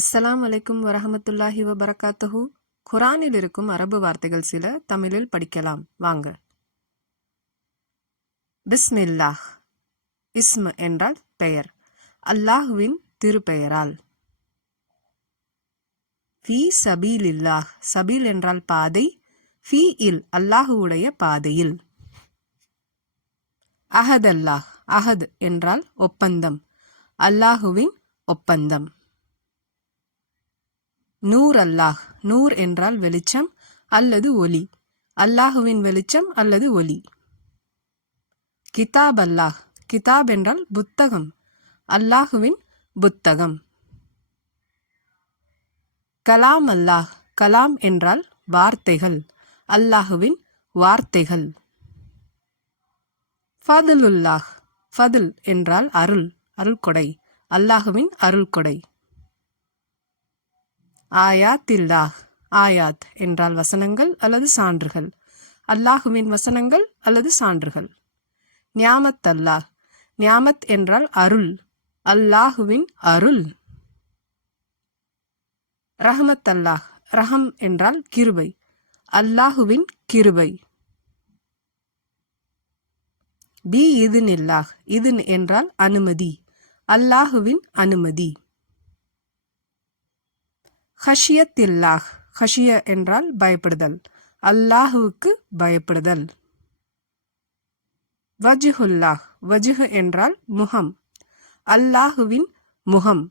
அஸ்ஸலாம் வலைக்கும் வரஹமத்துல்லாஹி வபரகாத்துஹு. குரானில் இருக்கும் அரபு வார்த்தைகள் சில தமிழில் படிக்கலாம் வாங்க. பிஸ்மில்லாஹ். இஸ்ம் என்றால் பெயர், அல்லாஹுவின் திருப்பெயரால். ஃபீ சபீலில்லாஹ். சபீல் என்றால் பாதை, ஃபீ இல் அல்லாஹுவுடைய பாதையில். அஹதல்லாஹ். அஹத் என்றால் ஒப்பந்தம், அல்லாஹுவின் ஒப்பந்தம். நூர் அல்லாஹ். நூர் என்றால் வெளிச்சம் அல்லது ஒளி, அல்லாஹுவின் வெளிச்சம் அல்லது ஒளி. கிதாப் அல்லாஹ். கிதாப் என்றால் புத்தகம், அல்லாஹுவின் புத்தகம். கலாம் அல்லாஹ். கலாம் என்றால் வார்த்தைகள், அல்லாஹுவின் வார்த்தைகள். ஃபதுலுல்லாஹ். ஃபதுல் என்றால் அருள், அருள்கொடை, அல்லாஹுவின் அருள்கொடை. ஆயாத்தில்லாஹ். ஆயாத் என்றால் வசனங்கள் அல்லது சான்றுகள், அல்லாஹுவின் வசனங்கள் அல்லது சான்றுகள். நியாமத் அல்லாஹ். நியாமத் என்றால் அருள், அல்லாஹுவின் அருள். ரஹமத் அல்லாஹ். ரஹம் என்றால் கிருபை, அல்லாஹுவின் கிருபை. பி இத்னில்லாஹ். இத்ன் என்றால் அனுமதி, அல்லாஹுவின் அனுமதி. ஹஷியத்தில்லாஹ். ஹஷிய என்றால் பயப்படுதல், அல்லாஹுவுக்கு பயப்படுதல். வஜ்ஹுல்லாஹ். வஜ்ஹ் என்றால் முகம், அல்லாஹுவின் முகம்.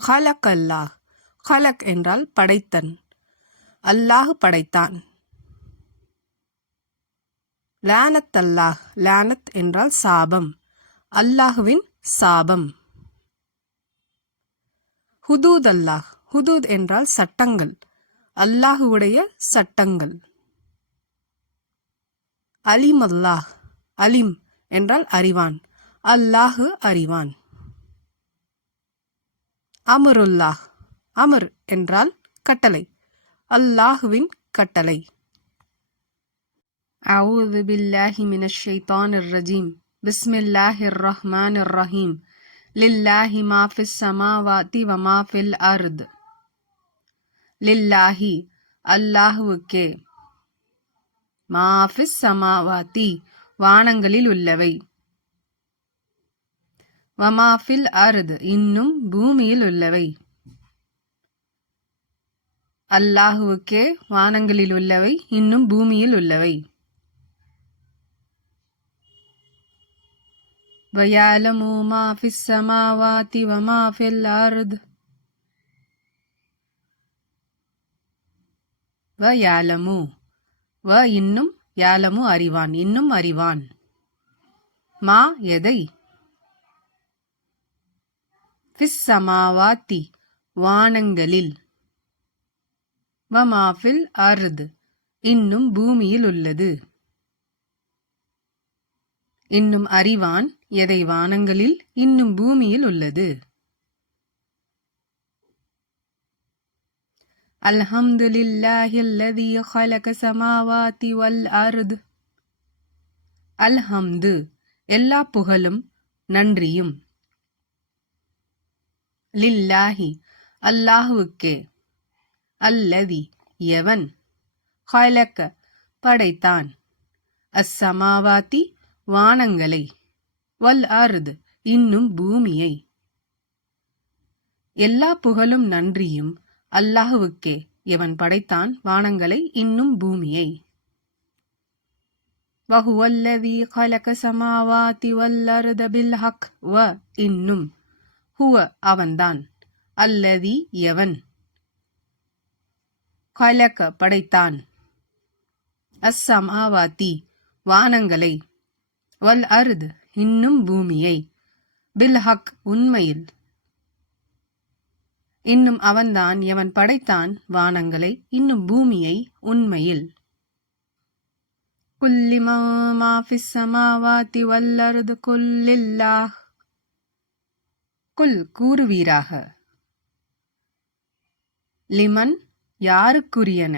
ஹலக் அல்லாஹ். ஹலக் என்றால் படைத்தன், அல்லாஹு படைத்தான். லானத் அல்லாஹ். லானத் என்றால் சாபம், அல்லாஹுவின் சாபம். ஹுதூத் அல்லாஹ். ஹுதூத் என்றால் சட்டங்கள், அல்லாஹுவுடைய சட்டங்கள். அலிம் அல்லாஹ். அலிம் என்றால் அறிவான், அல்லாஹு அறிவான். அமருல்லாஹ். அமர் என்றால் கட்டளை, அல்லாஹுவின் கட்டளை. அஊது பில்லாஹி மினஷ் ஷைத்தானிர் ரஜீம். பிஸ்மில்லாஹிர் ரஹ்மானிர் ரஹீம். லில்லாஹி மா ஃபிஸ் ஸமாவாதி வ மா ஃபில் அர்த். லில்லாஹி அல்லாஹுவுக்கே, மா ஃபிஸ் ஸமாவாதி வானங்களில் உள்ளவை, வ மா ஃபில் அர்த் இன்னும் பூமியில் உள்ளவை. அல்லாஹுவுக்கே வானங்களில் உள்ளவை இன்னும் பூமியில் உள்ளவை. வயஅலமு மா ஃபிஸ் ஸமாவாதி வ மா ஃபில் அர்த். வயஅலமு. வ இன்னும், யாலமு அறிவான், இன்னும் அறிவான். மா எதை, ஃபிஸ் ஸமாவாதி வானங்களில், வ மா ஃபில் அர்த் இன்னும் பூமியில் உள்ளது. இன்னும் அறிவான் எதை வானங்களில் இன்னும் பூமியில் உள்ளது. அல்ஹம்துலில்லாஹில்லதீ ஹலக ஸமாவாதி வல் அர்த். அல்ஹம்து எல்லா புகழும் நன்றியும். லில்லாஹி அல்லாஹுவுக்கே, அல்லதி எவன், ஹலக படைத்தான், அஸ்ஸமாவாதி வானங்களை, வல் அர்த் இன்னும் பூமியை. எல்லா புகழும் நன்றியும் அல்லாஹுவுக்கே, எவன் படைத்தான் வானங்களை இன்னும் பூமியை. வஹுவல்லதீ ஹலக ஸமாவாதி வல் அர்த பில் ஹக். வ இன்னும், ஹுவ அவன்தான், அல்லதி எவன், ஹலக படைத்தான், அஸ்ஸமாவாதி வானங்களை, வல் அர்த் இன்னும் பூமியை, பில் ஹக் உண்மையில். இன்னும் அவன்தான் எவன் படைத்தான் வானங்களை இன்னும் பூமியை உண்மையில். குல்லி மா ஃபிஸ் ஸமாவாதி வல் அர்த் குல் லில்லாஹ். குல் கூறுவீராக, லிமன் யாருக்குரியன,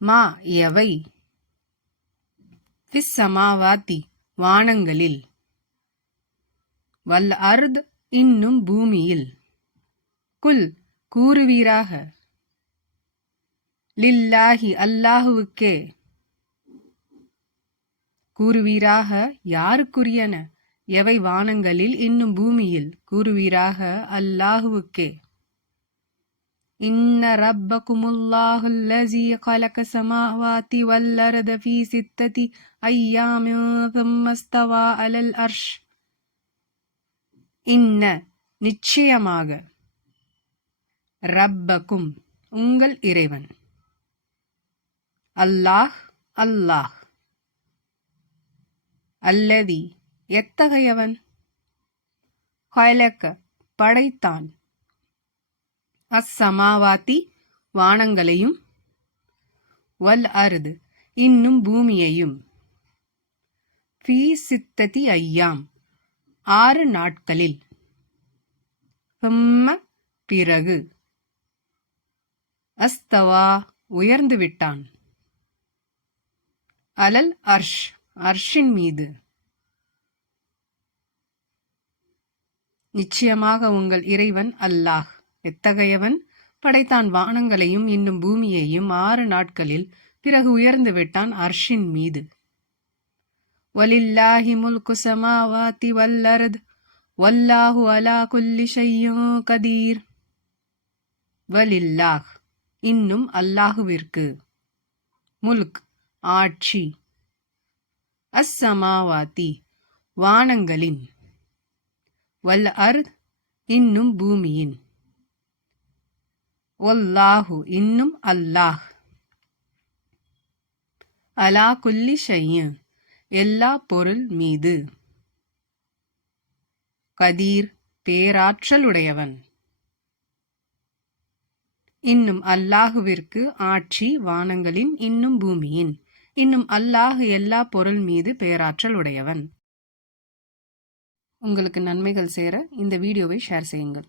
மா எவை, ஃபிஸ் ஸமாவாதி வானங்களில், வல் அர்த் இன்னும் பூமியில். குல் கூறுவீராக. லில்லாஹி அல்லாஹுவுக்கே. கூறுவீராக யாருக்குரியன எவை வானங்களில் இன்னும் பூமியில். கூறுவீராக அல்லாஹுவுக்கே. இன்ன ரப்பகுமுல்லாஹுல் லஸீ கலக ஸமாவாதி வல் அர்த ஃபீ சித்ததி அய்யாமின் ஸும்ம ஸ்தவா அலல் அர்ஷ். இன்ன நிச்சயமாக, ரப்பக்கும் உங்கள் இறைவன், அல்லாஹ் அல்லாஹ், அல்லதி எத்தகையவன், கலக படைத்தான், அஸ்ஸமாவாதி வானங்களையும், வல் அர்து இன்னும் பூமியையும், ஃபீ சித்ததி ஐயாம் 6 நாட்களில், சும்ம பிறகு, அஸ்தவா உயர்ந்து விட்டான், அலல் அர்ஷ் அர்ஷின் மீது. நிச்சயமாக உங்கள் இறைவன் அல்லாஹ் எத்தகையவன், படைத்தான் வானங்களையும் இன்னும் பூமியையும் 6 நாட்களில், பிறகு உயர்ந்து விட்டான் அர்ஷின் மீது. வலில்லாஹி முல்கு ஸமாவாதி வல் அர்த் வல்லாஹு அலா குல்லி ஷைஇன் கதீர். வலில்லாஹ் இன்னும் அல்லாஹுவிற்கு, முல்க் ஆட்சி, அஸ்ஸமாவாதி வானங்களின், வல் அர்த் இன்னும் பூமியின், வல்லாஹு இன்னும் அல்லாஹ், அலா குல்லி ஷைஇன் எல்லா பொருள் மீது, கதீர் பேராற்றலுடையவன். இன்னும் அல்லாஹுவிற்கு ஆட்சி வானங்களின் இன்னும் பூமியின், இன்னும் அல்லாஹ் எல்லா பொருள் மீது பேராற்றல் உடையவன். உங்களுக்கு நன்மைகள் சேர இந்த வீடியோவை ஷேர் செய்யுங்கள்.